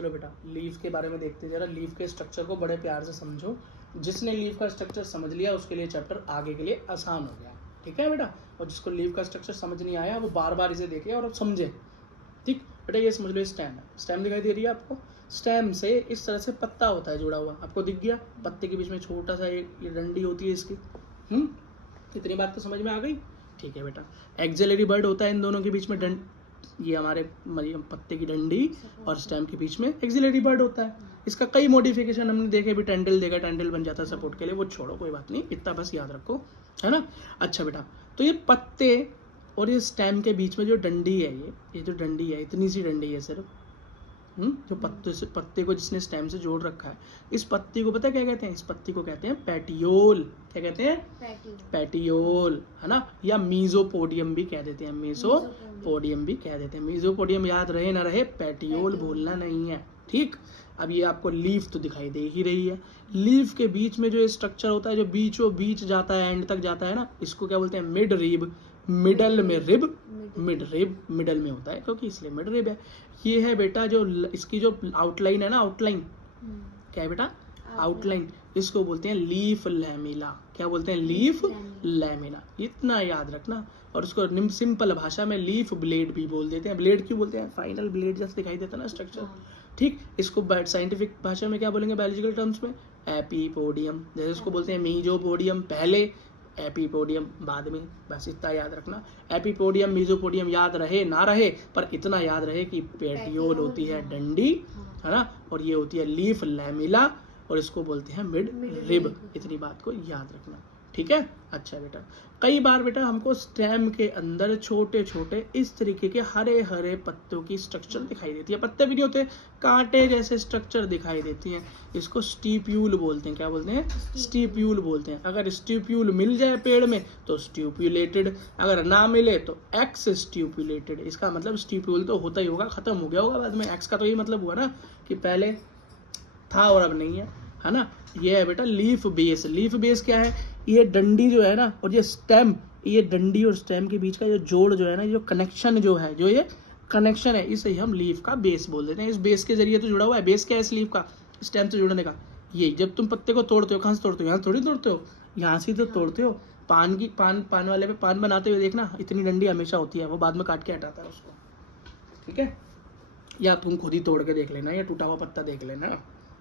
चलो बेटा लीफ के बारे में देखते हैं जरा। लीफ के स्ट्रक्चर को बड़े प्यार से समझो। जिसने लीफ का स्ट्रक्चर समझ लिया उसके लिए चैप्टर आगे के लिए आसान हो गया, ठीक है बेटा। और जिसको लीफ का स्ट्रक्चर समझ नहीं आया वो बार बार इसे देखे और समझे, ठीक बेटा। ये समझ लो स्टेम है, स्टेम दिखाई दे रही है आपको। स्टेम से इस तरह से पत्ता होता है जुड़ा हुआ, आपको दिख गया। पत्ते के बीच में छोटा सा एक ये डंडी होती है इसकी। इतनी बात तो समझ में आ गई, ठीक है बेटा। एक्सिलरी बर्ड होता है इन दोनों के बीच में ये हमारे पत्ते की डंडी और स्टेम के बीच में एक्सिलरी बर्ड होता है। इसका कई मॉडिफिकेशन हमने देखे भी, टेंडल देखा, टेंडल बन जाता है सपोर्ट के लिए, वो छोड़ो कोई बात नहीं, इतना बस याद रखो, है ना। अच्छा बेटा, तो ये पत्ते और ये स्टेम के बीच में जो डंडी है, ये जो डंडी है, इतनी सी डंडी है सिर्फ, जो पत्ते को जिसने स्टेम से जोड़ रखा है, इस पत्ती को पता है क्या कहते हैं? इस पत्ती को कहते हैं पेटियोल। क्या कहते हैं? पेटियोल, है ना। या मीजोपोडियम भी कह देते हैं, मीजोपोडियम भी कह देते हैं। मीजोपोडियम याद रहे ना रहे, पेटियोल भूलना नहीं है, ठीक। अब ये आपको लीफ तो दिखाई दे ही रही है। लीफ के बीच में जो ये स्ट्रक्चर होता है, जो बीचों बीच जाता है, एंड तक जाता है ना, इसको क्या बोलते हैं? Mid rib. मिडल में रिब, मिड रिब मिडल में होता है क्योंकि इसलिए मिड रिब है। ये है बेटा जो इसकी जो आउटलाइन है ना, आउटलाइन क्या है बेटा? आउटलाइन। इसको बोलते हैं लीफ लैमिला। क्या बोलते हैं? लीफ लैमिला, इतना याद रखना। और उसको सिंपल भाषा में लीफ ब्लेड भी बोल देते हैं। ब्लेड क्यों बोलते हैं? फाइनल ब्लेड जैसे दिखाई देता है ना स्ट्रक्चर, ठीक। इसको साइंटिफिक भाषा में क्या बोलेंगे? बायोलॉजिकल टर्म्स में एपीपोडियम। जैसे इसको बोलते हैं मीजोपोडियम पहले, एपीपोडियम बाद में, बस इतना याद रखना। एपीपोडियम मीजोपोडियम याद रहे ना रहे, पर इतना याद रहे कि पेटियोल होती है डंडी, है ना, और ये होती है लीफ लैमिला, और इसको बोलते हैं मिड रिब। इतनी बात को याद रखना, ठीक है। अच्छा बेटा, कई बार बेटा हमको स्टेम के अंदर छोटे छोटे इस तरीके के हरे हरे पत्तों की स्ट्रक्चर दिखाई देती है। पत्ते भी नहीं होते, कांटे जैसे स्ट्रक्चर दिखाई देती हैं। इसको स्टिप्यूल बोलते हैं। क्या बोलते हैं? स्टिप्यूल बोलते हैं। अगर स्टिप्यूल मिल जाए पेड़ में तो स्टिप्यूलेटेड, अगर ना मिले तो एक्स स्टिप्यूलेटेड। इसका मतलब स्टिप्यूल तो होता ही होगा, खत्म हो गया होगा बाद में। एक्स का तो ये मतलब हुआ ना कि पहले था और अब नहीं है ना। ये है बेटा लीफ बेस। लीफ बेस क्या है? ये डंडी जो है ना, और ये स्टेम, ये डंडी और स्टेम के बीच का जो जोड़ जो है ना, जो कनेक्शन जो है, जो ये कनेक्शन है, इसे हम लीफ का बेस बोल देते हैं। इस बेस के जरिए तो जुड़ा हुआ है। बेस क्या है इस लीफ का? स्टेम से जुड़ने का। ये जब तुम पत्ते को तोड़ते हो, कहाँ से तोड़ते हो? यहाँ थोड़ी तोड़ते हो, यहाँ से तो तोड़ते हो। पान वाले पे पान बनाते हुए देखना, इतनी डंडी हमेशा होती है, वो बाद में काट के हटाता है उसको, ठीक है। या तुम खुद ही तोड़ के देख लेना, या टूटा हुआ पत्ता देख लेना,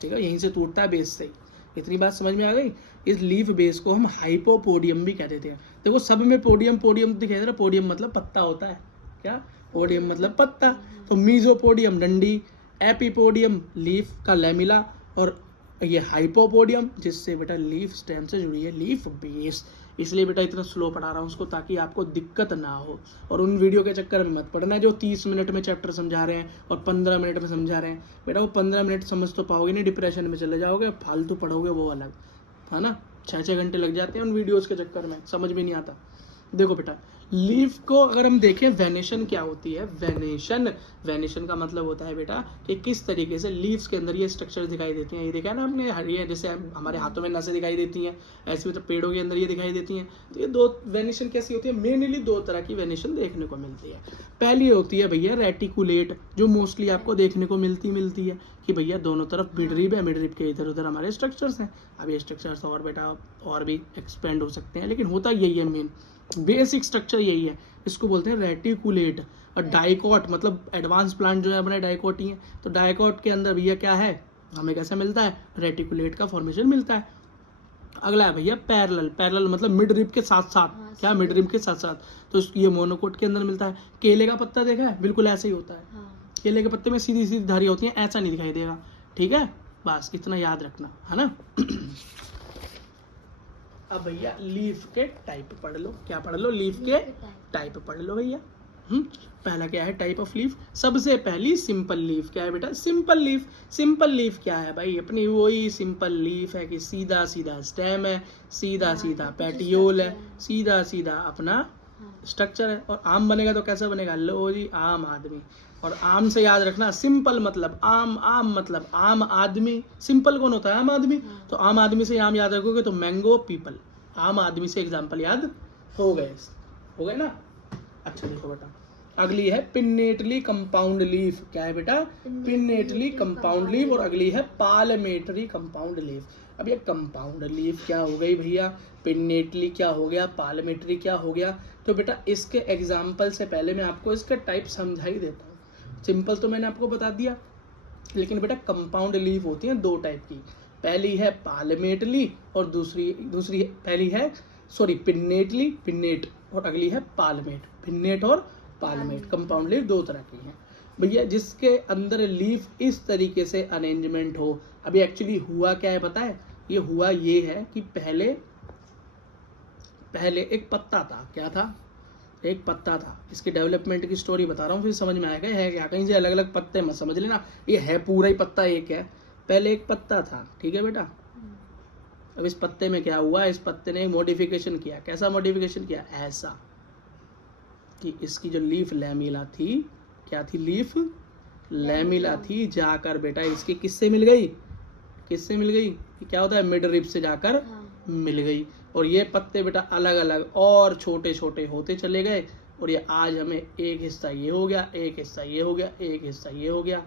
ठीक है। यहीं से टूटता है बेस से। इतनी बात समझ में आ गई। इस लीफ बेस को हम हाइपोपोडियम भी कह देते हैं। देखो सब में पोडियम पोडियम दिखाई दे रहा है। पोडियम मतलब पत्ता होता है, क्या? पोडियम मतलब पत्ता। तो मीजोपोडियम डंडी, एपीपोडियम लीफ का लैमिला, और ये हाइपोपोडियम जिससे बेटा लीफ स्टेम से जुड़ी है, लीफ बेस। इसलिए बेटा इतना स्लो पढ़ा रहा हूँ उसको, ताकि आपको दिक्कत ना हो। और उन वीडियो के चक्कर में मत पढ़ना जो 30 मिनट में चैप्टर समझा रहे हैं और 15 मिनट में समझा रहे हैं। बेटा वो 15 मिनट समझ तो पाओगे नहीं, डिप्रेशन में चले जाओगे, फालतू पढ़ोगे वो अलग, है ना। 6-6 घंटे लग जाते हैं उन वीडियोज़ के चक्कर में, समझ में नहीं आता। देखो बेटा लीफ को अगर हम देखें, वेनेशन क्या होती है? वेनेशन का मतलब होता है बेटा कि किस तरीके से लीव्स के अंदर ये स्ट्रक्चर दिखाई देती हैं। ये देखा है ना हमने, ये जैसे हमारे हाथों में नसें दिखाई देती हैं, ऐसे भी तो पेड़ों के अंदर ये दिखाई देती हैं। तो ये दो वेनेशन कैसी होती है? मेनली 2 तरह की वेनेशन देखने को मिलती है। पहली होती है भैया रेटिकुलेट, जो मोस्टली आपको देखने को मिलती है कि भैया दोनों तरफ मिड रिब है, मिड रिब के इधर उधर हमारे स्ट्रक्चर्स हैं। अब ये स्ट्रक्चर्स और बेटा और भी एक्सपेंड हो सकते हैं, लेकिन होता यही है, मेन बेसिक स्ट्रक्चर यही है। इसको बोलते हैं रेटिकुलेट। और डाइकॉट मतलब एडवांस प्लांट जो है अपने डाइकॉट ही है। तो डाइकॉट के अंदर भैया क्या है? हमें कैसा मिलता है? रेटिकुलेट का फॉर्मेशन मिलता है। अगला है भैया पैरेलल। पैरेलल मतलब मिड रिब के साथ साथ, क्या? मिड रिब के साथ साथ। तो ये मोनोकोट के अंदर मिलता है। केले का पत्ता देखा है? बिल्कुल ऐसे ही होता है। केले के पत्ते में सीधी सीधी धारियां होती हैं, ऐसा नहीं दिखाई देगा, ठीक है। बस इतना याद रखना, है ना। अब भैया लीफ के टाइप पढ़ लो। क्या पढ़ लो? लीफ के टाइप पढ़ लो भैया। पहला क्या है? Type of leaf. सबसे पहली सिंपल लीफ। क्या है बेटा? Simple leaf. सिंपल लीफ क्या है भाई? अपनी वही सिंपल लीफ है कि सीधा सीधा स्टेम है, सीधा सीधा पेटियोल है, सीधा सीधा अपना स्ट्रक्चर है। और आम बनेगा तो कैसा बनेगा? लो जी, आम आदमी। और आम से याद रखना, सिंपल मतलब आम, आम मतलब आम आदमी। सिंपल कौन होता है? आम आदमी। तो आम आदमी से आम याद रखोगे तो मैंगो पीपल। आम आदमी से एग्जाम्पल याद हो गए ना। अच्छा देखो बेटा, अगली है पिन्नेटली कंपाउंड लीफ। क्या है बेटा? Pinnately compound leaf. और अगली है पालमेटरी कंपाउंड लीफ। अब ये कंपाउंड लीफ क्या हो गई भैया, पिन्नेटली क्या हो गया, पालमेटरी क्या हो गया? तो बेटा इसके एग्जाम्पल से पहले मैं आपको इसका टाइप समझा ही देता हूँ। सिंपल तो मैंने आपको बता दिया, लेकिन बेटा कंपाउंड लीफ होती हैं दो टाइप की। पहली है पालमेटली और दूसरी पहली है पिन्नेटली, पिन्नेट, और अगली है पालमेट। पिन्नेट और पालमेट कंपाउंड लीफ दो तरह की हैं भैया, जिसके अंदर लीफ इस तरीके से अरेंजमेंट हो। अभी एक्चुअली हुआ क्या है पता है? ये हुआ ये है कि पहले एक पत्ता था। क्या था? एक पत्ता था। इसके डेवलपमेंट की स्टोरी बता रहा हूँ, फिर समझ में आएगा है क्या। कहीं से अलग अलग पत्ते मत समझ लेना, ये है पूरा ही पत्ता एक है। पहले एक पत्ता था, ठीक है बेटा। अब इस पत्ते में क्या हुआ, इस पत्ते ने मॉडिफिकेशन किया। कैसा मॉडिफिकेशन किया? ऐसा कि इसकी जो लीफ लैमिला थी, क्या थी? लीफ लैमिला थी, जाकर बेटा इसकी किससे मिल गई? किससे मिल गई? क्या होता है? मिड रिब से जाकर मिल गई। और ये पत्ते बेटा अलग अलग और छोटे छोटे होते चले गए। और ये आज हमें एक हिस्सा ये हो गया, एक हिस्सा ये हो गया, एक हिस्सा ये हो गया,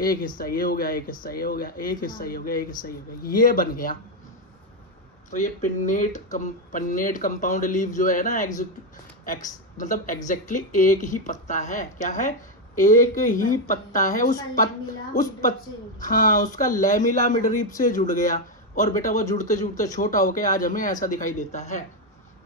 एक हिस्सा ये हो गया, एक हिस्सा ये हो गया, एक हिस्सा ये हो गया, एक हिस्सा ये हो गया, ये बन गया। तो ये पिन्नेट कंपाउंड लीफ जो है ना, मतलब एग्जैक्टली एक ही पत्ता है। क्या है? एक ही पत्ता है। हाँ, उसका लैमिला मिड रिब से जुड़ गया। और बेटा वो जुड़ते जुड़ते छोटा होके आज हमें ऐसा दिखाई देता है।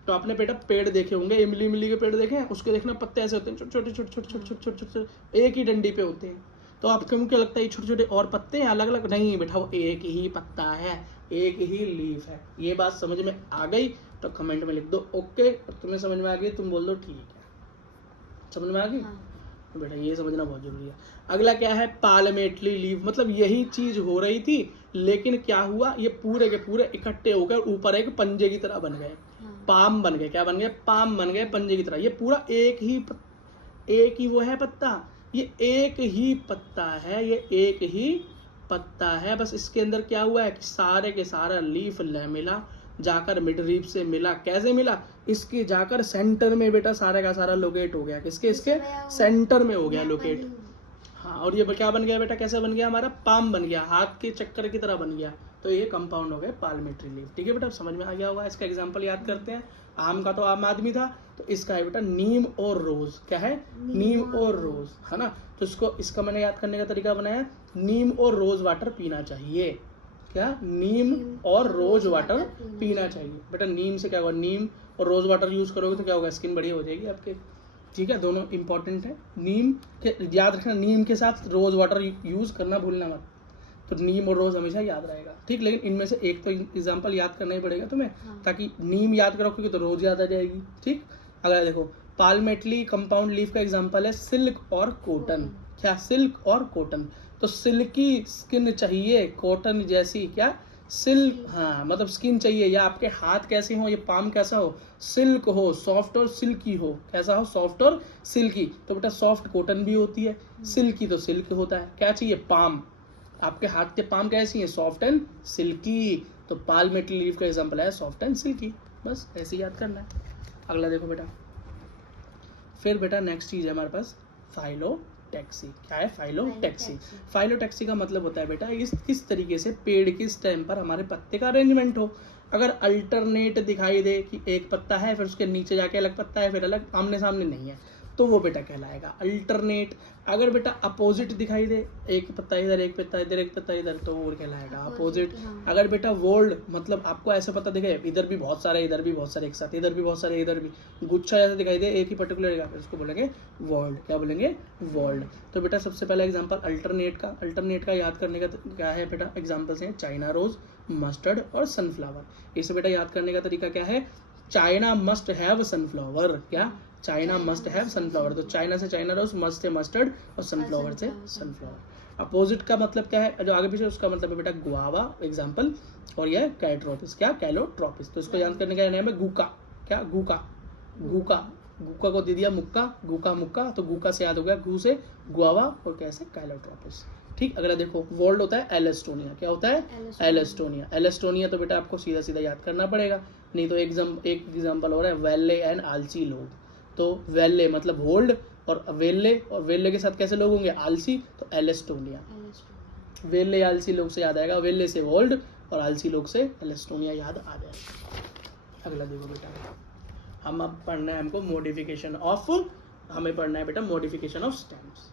तो आपने बेटा पेड़ देखे होंगे, इमली के पेड़ देखे हैं, उसके देखना पत्ते ऐसे होते हैं, छोटे छोटे एक ही डंडी पे होते हैं। तो आपको क्या लगता है ये छोटे छोटे और पत्ते हैं अलग अलग? नहीं बेटा, वो एक ही पत्ता है, एक ही लीफ है। ये बात समझ में आ गई तो कमेंट में लिख दो ओके। तुम्हें समझ में आ गई तुम बोल दो ठीक है। समझ में आ गई? तो बेटा ये समझना बहुत जरूरी है। अगला क्या है? Palmately leaf. मतलब यही चीज हो रही थी, लेकिन क्या हुआ, ये पूरे के पूरे इकट्ठे होकर ऊपर एक पंजे की तरह बन गए, पाम बन गए। क्या बन गए? पाम बन गए, पंजे की तरह। ये पूरा एक ही वो है पत्ता, ये एक ही पत्ता है, ये एक ही पत्ता है। बस इसके अंदर क्या हुआ है कि सारे के सारा लीफ लैमिला जाकर मिड रिब से मिला। कैसे मिला? इसके जाकर सेंटर में बेटा सारे का सारा लोकेट हो गया। किसके? इसके सेंटर में हो गया लोकेट। हाँ, और ये क्या बन गया बेटा? कैसे बन गया? हमारा पाम बन गया, हाथ के चक्कर की तरह बन गया। तो ये कंपाउंड हो गया पालमेटरी लीफ। ठीक है बेटा, समझ में आ गया होगा। इसका एग्जांपल याद करते हैं। आम का तो आम आदमी था, तो इसका है बेटा नीम और रोज। क्या है? नीम और रोज, है ना। तो इसका मैंने याद करने का तरीका बनाया, नीम और रोज वाटर पीना चाहिए। क्या? नीम और रोज वाटर पीना चाहिए। बेटा नीम से क्या होगा? नीम और रोज वाटर यूज करोगे तो क्या होगा? स्किन बढ़िया हो जाएगी आपके। ठीक है, दोनों इंपॉर्टेंट है। नीम के याद रखना, नीम के साथ रोज वाटर यूज करना भूलना मत। तो नीम और रोज हमेशा याद रहेगा। ठीक, लेकिन इनमें से एक तो एग्जाम्पल याद करना ही पड़ेगा तुम्हें। ताकि नीम याद करो क्योंकि तो रोज याद आ जाएगी। ठीक, अगर देखो पालमेटली कंपाउंड लीफ का एग्जाम्पल है सिल्क और कॉटन। क्या? सिल्क और कॉटन। तो सिल्की स्किन चाहिए, कॉटन जैसी क्या? सिल्क। हाँ, मतलब स्किन चाहिए, या आपके हाथ कैसे हो, ये पाम कैसा हो? सिल्क हो, सॉफ्ट और सिल्की हो। कैसा हो? सॉफ्ट और सिल्की। तो बेटा सॉफ्ट कॉटन भी होती है, सिल्की तो सिल्क होता है। क्या चाहिए? पाम। आपके हाथ के पाम कैसी है? Soft and silkie. तो पालमेटली लीफ का एग्जांपल है सॉफ्ट एंड सिल्की। बस ऐसे याद करना है। अगला देखो बेटा, फिर बेटा नेक्स्ट चीज है हमारे पास फाइलोटैक्सी। क्या है? फाइलोटैक्सी। फाइलोटैक्सी का मतलब होता है बेटा किस तरीके से पेड़ की स्टेम पर हमारे पत्ते का अरेंजमेंट हो। अगर अल्टरनेट दिखाई दे कि एक पत्ता है, फिर उसके नीचे जाके अलग पत्ता है, फिर अलग आमने सामने नहीं है, तो वो बेटा कहलाएगा अल्टरनेट। अगर बेटा अपोजिट दिखाई दे, एक पत्ता इधर, एक पत्ता इधर, एक पत्ता इधर, तो वो कहलाएगा अपोजिट। अगर बेटा वर्ल्ड, मतलब आपको ऐसा पता दिखे इधर भी बहुत सारे, इधर भी बहुत सारे एक साथ, इधर भी बहुत सारे, इधर भी गुच्छा ऐसा दिखाई दे एक ही पर्टिकुलर जगह पे, उसको बोलेंगे वर्ल्ड। क्या बोलेंगे? वर्ल्ड। तो बेटा सबसे पहला एग्जांपल अल्टरनेट का याद करने का क्या है बेटा? एग्जांपल्स हैं चाइना रोज, मस्टर्ड और सनफ्लावर। इसे बेटा याद करने का तरीका क्या है? China must have sunflower. क्या? China must have sunflower. तो चाइना से चाइना रोज, मस्ट से मस्टर्ड और सनफ्लावर से सनफ्लावर। अपोजिट का मतलब क्या है जो आगे पीछे, उसका मतलब है बेटा गुआवा एग्जांपल, और यह कैलोट्रोपिस। क्या? कैलोट्रोपिस। तो इसको याद करने का नाम है गूका। क्या? गूका। गूका को दे दिया मुक्का, गूका मुक्का, तो गूका से याद हो गया गू से गुआवा, और कैसे? कैलोट्रोपिस। ठीक, अगला देखो वर्ल्ड होता है एलेस्टोनिया। क्या होता है? एलेस्टोनिया। तो बेटा आपको सीधा सीधा याद करना पड़ेगा, नहीं तो एक एग्जांपल हो रहा है वैले एंड आलसी लोग। तो वैले मतलब होल्ड और वेल्ले के साथ कैसे लोग होंगे, आलसी, तो एलेस्टोनिया। वेल्ले आलसी लोग से याद आएगा, वेल्ले से वोल्ड और आलसी लोग से एलेस्टोनिया याद आ जाएगा। अगला देखो बेटा, हम अब पढ़ना है हमको मॉडिफिकेशन ऑफ, हमें पढ़ना है बेटा मॉडिफिकेशन ऑफ स्टैम्प्स।